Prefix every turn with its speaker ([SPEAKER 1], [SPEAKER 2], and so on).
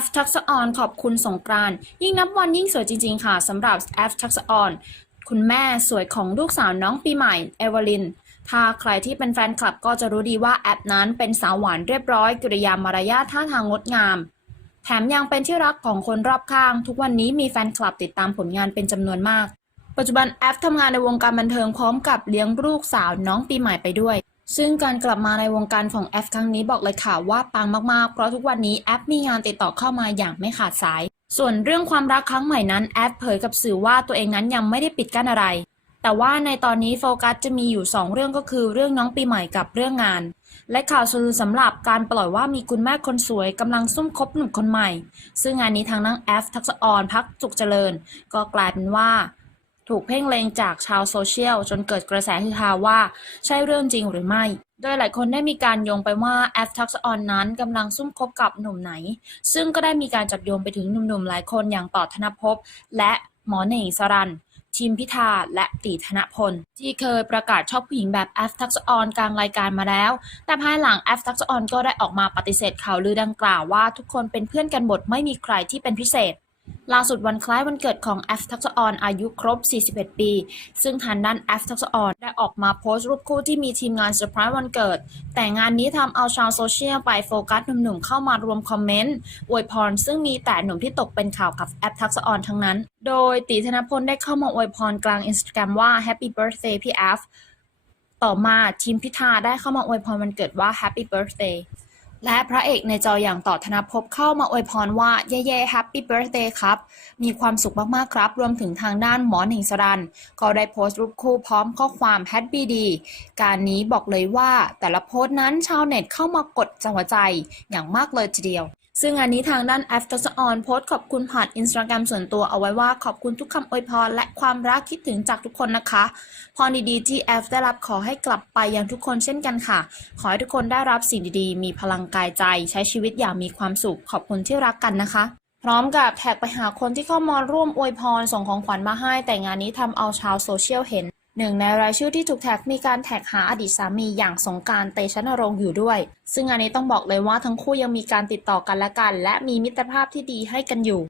[SPEAKER 1] ฟทักษะออนขอบคุณสงกรานยิ่งนับวันยิ่งสวยจริง ๆ ค่ะสำหรับแอฟทักษะออนคุณแม่สวยของลูกสาวน้องปีใหม่เอเวลิน ถ้าใครที่เป็นแฟนคลับก็จะรู้ดีว่าแอปนั้นเป็นสาวหวานเรียบร้อยกิริยามารยาทท่าทางงดงาม แถมยังเป็นที่รักของคนรอบข้าง ทุกวันนี้มีแฟนคลับติดตามผลงานเป็นจำนวนมาก ปัจจุบันแอฟทำงานในวงการบันเทิงพร้อมกับเลี้ยงลูกสาวน้องปีใหม่ไปด้วย ซึ่งการกลับมาในวงการของแอฟครั้งนี้บอกเลยค่ะว่าปังมากๆ เพราะทุกวันนี้แอฟมีงานติดต่อเข้ามาอย่างไม่ขาดสาย ส่วนเรื่องความรักครั้งใหม่นั้นแอฟเผยกับสื่อว่าตัวเองนั้นยังไม่ได้ปิดกั้นอะไร แต่ว่าในตอนนี้โฟกัสจะมีอยู่ 2 เรื่องก็คือเรื่องน้องปีใหม่กับเรื่องงาน และข่าวลือสำหรับการปล่อยว่ามีคุณแม่คนสวยกำลังซุ่มคบหนุ่มคนใหม่ ซึ่งงานนี้ทางนังแอฟทักษออนพักจุกเจริญ ก็กลายเป็นว่า ถูกเพ่งเลงจากชาวโซเชียล จนเกิดกระแสฮือฮาว่าใช่เรื่องจริงหรือไม่ โดยหลายคนได้มีการโยงไปว่าแอฟทักษออนนั้นกำลังซุ่มคบกับหนุ่มไหน ซึ่งก็ได้มีการจับโยงไปถึงหนุ่มๆหลายคนอย่างต่อธนภพและหมอเหน่งสรันทีมพิธาและตีธนพล ที่เคยประกาศชอบผู้หญิงแบบแอฟทักษออนกลางรายการมาแล้ว แต่ภายหลังแอฟทักษออนก็ได้ออกมาปฏิเสธข่าวลือดังกล่าวว่าทุกคนเป็นเพื่อนกันหมดไม่มีใครที่เป็นพิเศษ ล่าสุดวันคล้ายวันเกิดของแอฟทักษออนอายุครบ 41 ปี ซึ่งทางด้านแอฟทักษออนได้ออกมาโพสต์รูปคู่ที่มีทีมงานเซอร์ไพรส์วันเกิด แต่งานนี้ทำเอาชาวโซเชียลไปโฟกัสหนุ่มๆเข้ามารวมคอมเมนต์อวยพร ซึ่งมีแต่หนุ่มที่ตกเป็นข่าวกับแอฟทักษออนทั้งนั้น โดยตีธนพลได้เข้ามาอวยพรกลางอินสตาแกรมว่า Happy Birthday พี่แอฟต่อมาทีมพิธาได้เข้ามาอวยพรวันเกิดว่า Happy Birthday และพระเอกในจออย่างต่อธนภพเข้ามาอวยพรว่า เย่ๆ Happy Birthday ครับ มีความสุขมากๆครับ รวมถึงทางด้านหมอหนิงสรัน ก็ได้โพสต์รูปคู่พร้อมข้อความแฮปปี้ดี การนี้บอกเลยว่าแต่ละโพสต์นั้นชาวเน็ตเข้ามากดจังหวะใจอย่างมากเลยทีเดียว ซึ่งอันนี้ทางด้านแอฟทักษะออนโพสต์ขอบคุณผ่านอินสตาแกรมส่วนตัวเอาไว้ว่าขอบคุณทุกคำอวยพรและความรักคิดถึงจากทุกคนนะคะ พรดีๆที่แอฟได้รับขอให้กลับไปยังทุกคนเช่นกันค่ะ ขอให้ทุกคนได้รับสิ่งดีๆ มีพลังกายใจ ใช้ชีวิตอย่างมีความสุข ขอบคุณที่รักกันนะคะพร้อมกับแท็กไปหาคนที่เข้ามาร่วมอวยพรส่งของขวัญมาให้ แต่งานนี้ทำเอาชาวโซเชียลเห็น หนึ่งในรายชื่อที่ถูกแท็กมีการแท็กหาอดีตสามีอย่างสงการเตชะนรงค์อยู่ด้วย ซึ่งอันนี้ต้องบอกเลยว่าทั้งคู่ยังมีการติดต่อกันและกัน และมีมิตรภาพที่ดีให้กันอยู่